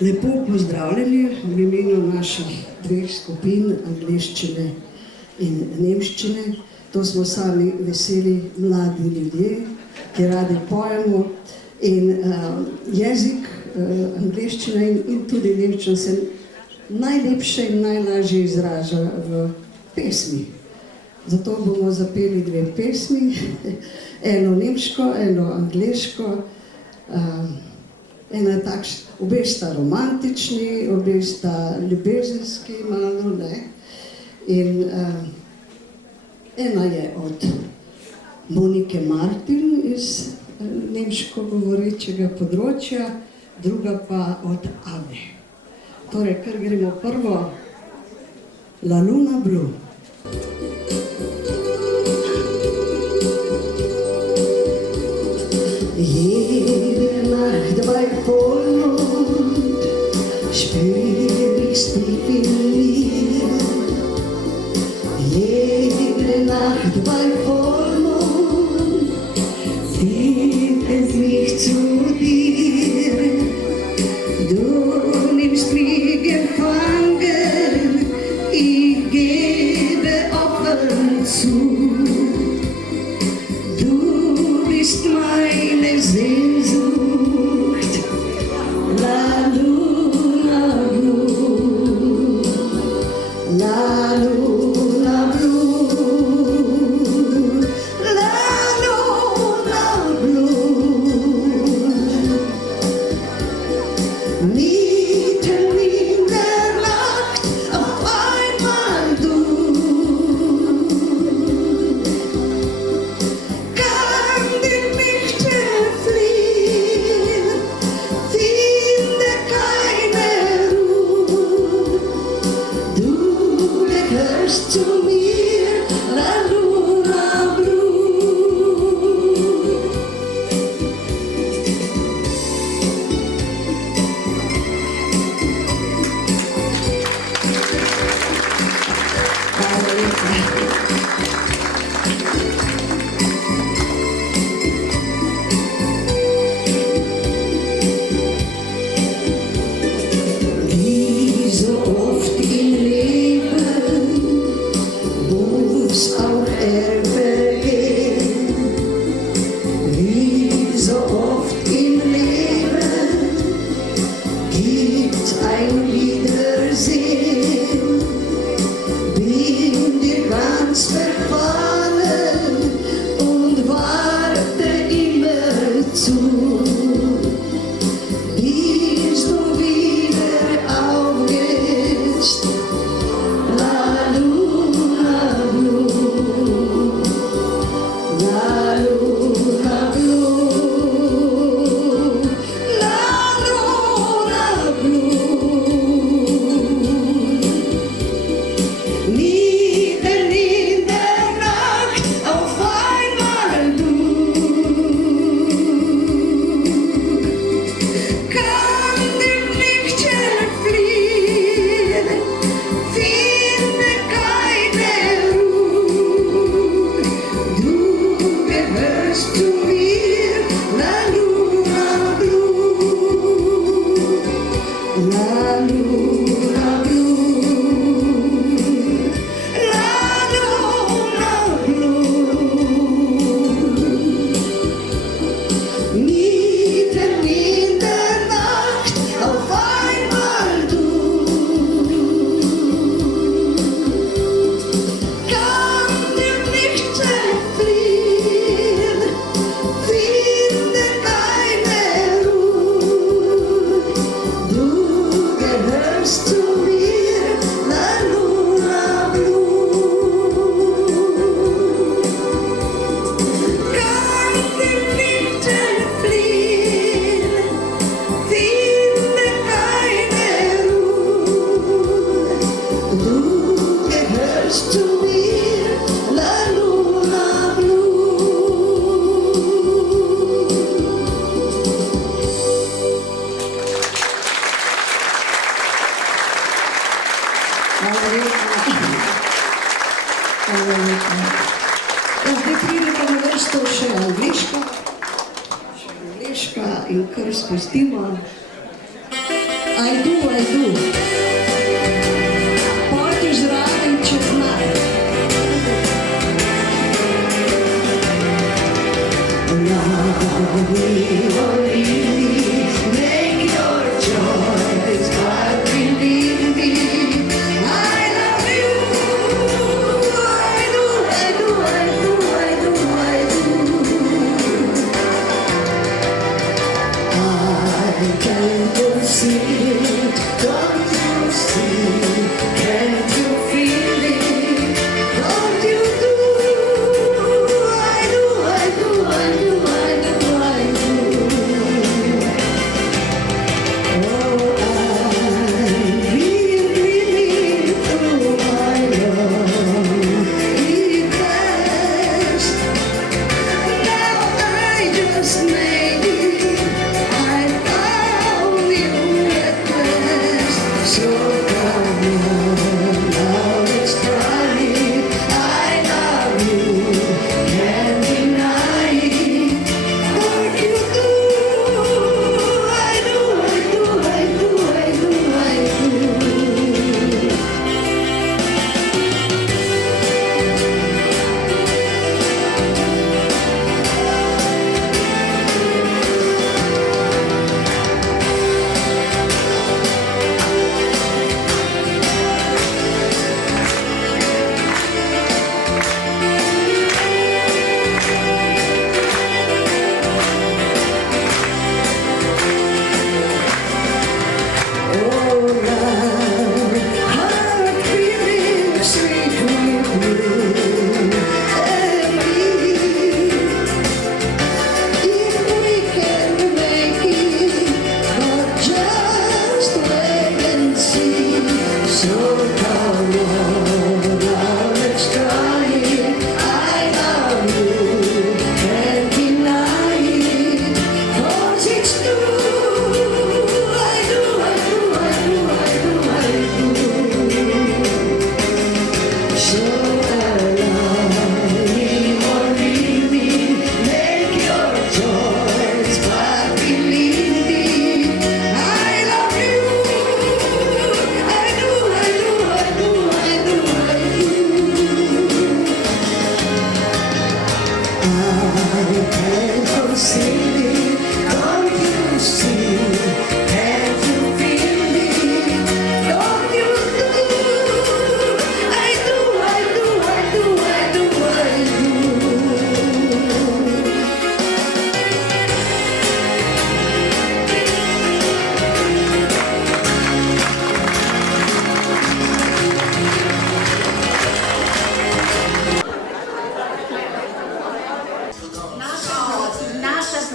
Lepo pozdravljeni v imenu naših dveh skupin, angleščine in nemščine. To smo sami veseli mladi ljudje, ki radi pojemo. In jezik, angleščina in tudi nemščina se najlepše in najlažje izraža v pesmi. Zato bomo zapeli dve pesmi, eno nemško, eno angleško. Obe sta romantični, obe sta ljubezenski malo, ne. In ena je od Monike Martin iz nemško govorečega področja, druga pa od Abbe. Torej, kar gremo prvo, La Luna Blu. Jede Nacht bei Vollmond spür ich tief in mir. Jede Nacht bei Vollmond zieht es mich zu dir. Du nimmst mich gefangen, ich gebe offen zu. Du bist meine Sehnsucht, La Luna Blu, La Luna Blu, La Luna Blu. Mitten in der Nacht auf einmal du. Kann dir nicht entfliehen, finde keine Ruhe. Du gehörst zu mir, La Luna Blu. Wie so oft im Leben muss auch vergehen. Wie so oft im Leben gibt's ein Wiedersehen. Bin dir ganz verfallen und warte immer zu. Bis du wieder aufgehst, La Luna Blu, La Luna Blu, La Luna Blu. Mitten in der Nacht auf einmal du. Kann dir nicht entfliehen, finde keine Ruhe. Du gehörst zu mir, La Luna Blu, La Luna Blu, La Luna Blu. Mitten in der Nacht auf einmal du. Kann dir nicht entfliehen, finde keine Ruhe. Du gehörst zu mir, La Luna Blu. Kann dir nicht entfliehen, finde keine Ruhe. Du gehörst zu mir, La Luna Blu. Zdaj pride pa na vrsto še angleška in kar spustimo. Ajdu. Pojte zraven, če znate.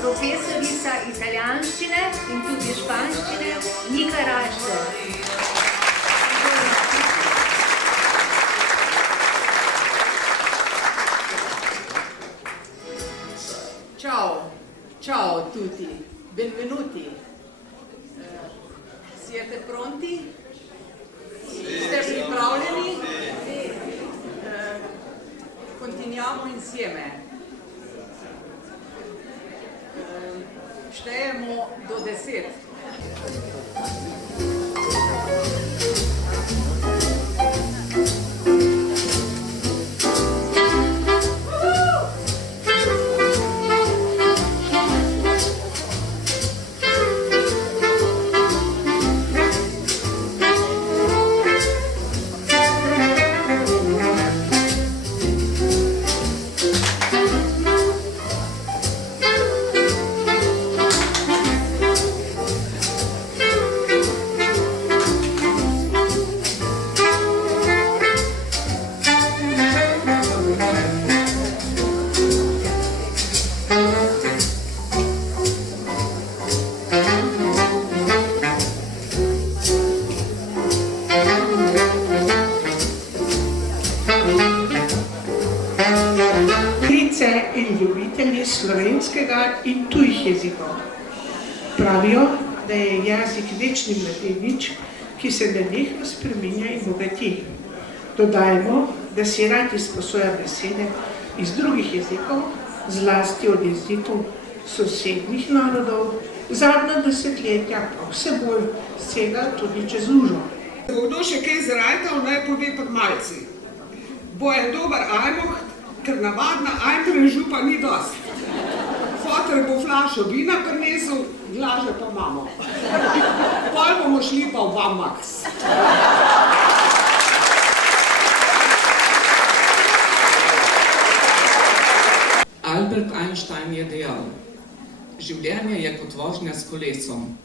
Profesorica italijanščine in tudi španščine Nika Raško. Ciao a tutti, benvenuti. Siete pronti? Ste pripravljeni? Continuiamo insieme. Štejemo do 10. In ljubitelji slovenskega in tujih jezikov. Pravijo, da je jezik večni mladenič, ki se nenehno spreminja in bogati. Dodajmo, da si rad izposoja besede iz drugih jezikov, zlasti od jezikov sosednjih narodov Zadnja desetletja pa vse bolj sega tudi čez uro. Bo kdo še kaj zrajtal, naj pove pri malci. Bo en dober ajmoht, ker navadna ajmrežu pa ni dost. Fotelj bo flašo vina prinesel, glaže pa imamo. Pol bomo šli pa v Bamax. Albert Einstein je dejal: življenje je kot vožnja s kolesom.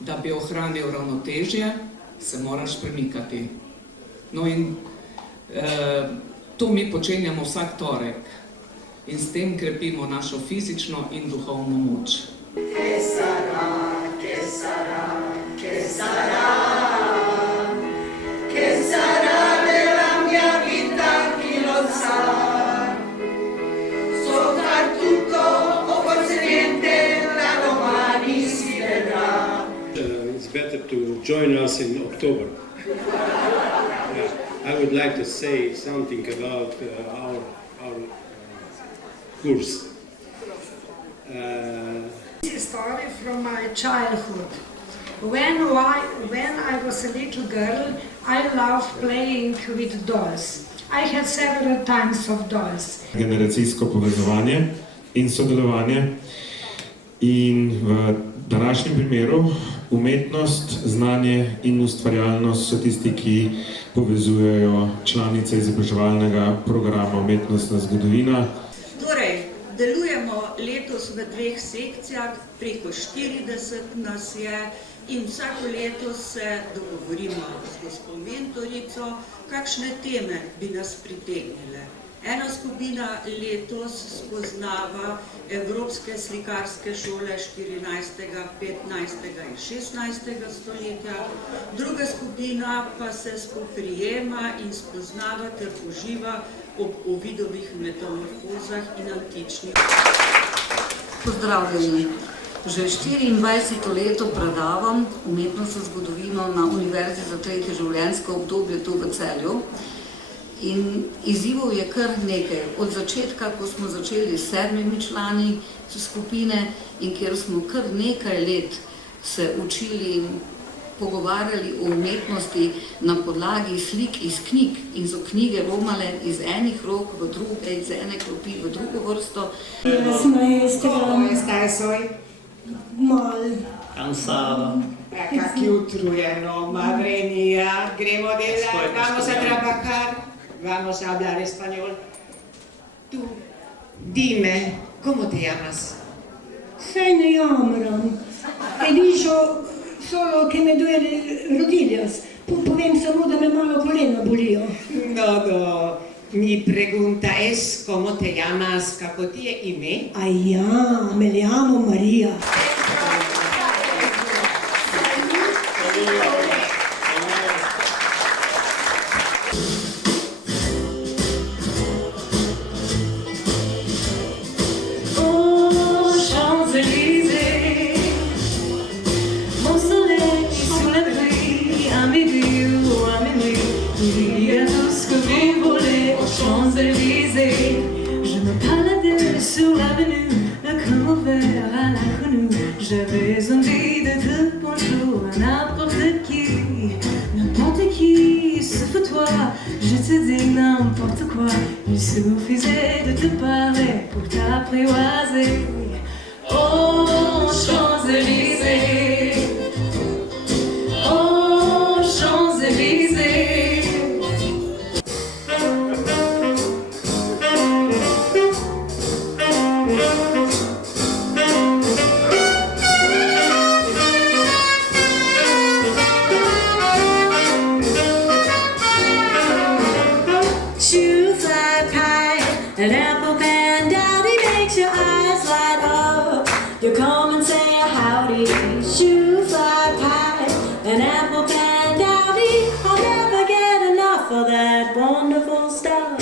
Da bi ohranil ravnotežje, se moraš premikati. No in to mi počenjamo vsak torek in s tem krepimo našo fizično in duhovno moč. It's better to join us in October. I would like to say something about our course. This is a story from my childhood. When I was a little girl, I loved playing with dolls. I had several types of dolls. Generacijsko povezovanje in sodelovanje. In v današnjem primeru umetnost, znanje in ustvarjalnost so tisti, ki povezujejo članice izobraževalnega programa Umetnostna zgodovina. Torej, delujemo letos v 2 sekcijah, preko 40 nas je in vsako leto se dogovorimo z gospo mentorico, kakšne teme bi nas pritegnile. Ena skupina letos spoznava evropske slikarske šole 14., 15. in 16. stoletja, druga skupina pa se spoprijema in spoznava ter uživa ob Ovidovih metamorfozah in antičnih. Pozdravljeni. Že 24 leto predavam umetnostno zgodovino na Univerzi za tretje življenjsko obdobje tu v Celju. In izzivov je kar nekaj. Od začetka, ko smo začeli s 7 člani skupine in kjer smo kar nekaj let se učili in pogovarjali o umetnosti na podlagi slik iz knjig in so knjige romale iz enih rok v druge, iz ene klopi v drugo vrsto. Kak utrujeno, madrenija, gremo delati, vamos a trabajar, vamos a hablar español. Tú, dime, ¿cómo te llamas? Se ne llaman. He dicho solo que me duele rodillas. Povem samo, da me malo kolena bolijo. No, mi pregunta es, ¿cómo te llamas? ¿Kako ti je ime? Ja, me llamo María. J'avais envie de dire bonjour à n'importe qui, sauf toi, je te dis n'importe quoi. Il suffisait de te parler pour t'apprivoiser. Oh, Champs-Élysées, oh, Champs-Élysées. An apple pan daddy makes your eyes light up. You come and say howdy, shoe fly pie. An apple pan daddy, I'll never get enough of that wonderful stuff.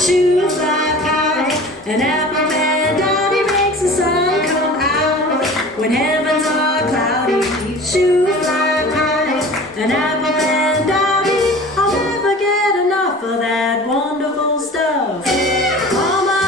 Shoe fly pie. An apple pan daddy makes the sun come out when heavens are cloudy. Shoe fly pie. An apple pan daddy, I'll never get enough of that wonderful stuff. All my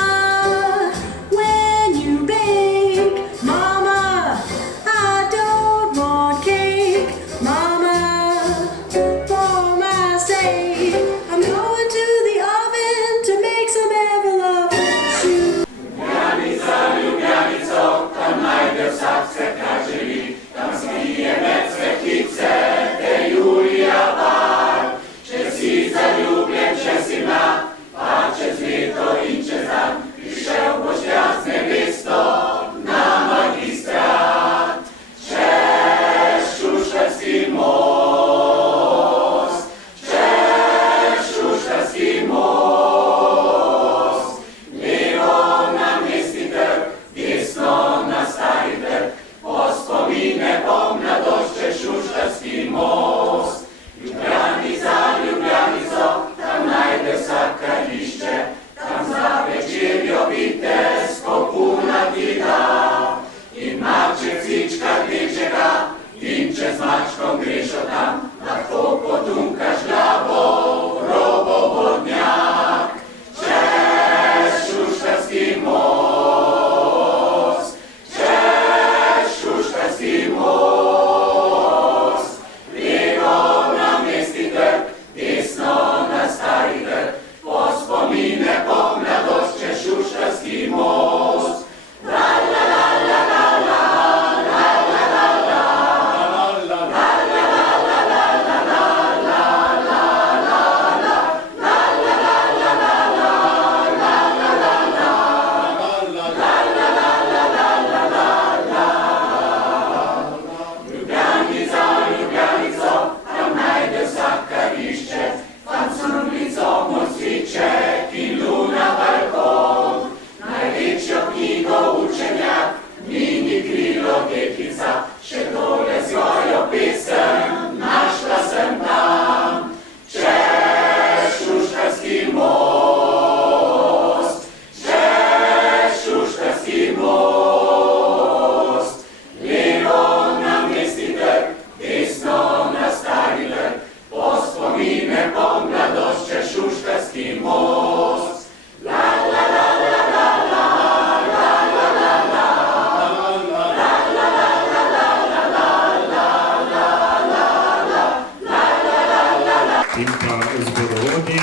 In pa zborovodi,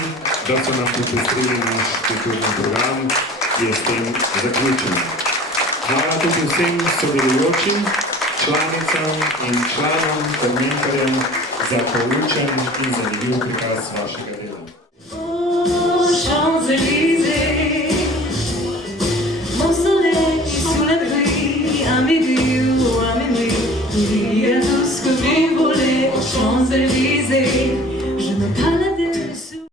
da so nam popestrili naš kulturni program, je s tem zaključen. Hvala tudi vsem sodelujočim, članicam in članom ter mentorjem za poučen in zanimiv prikaz vašega dela.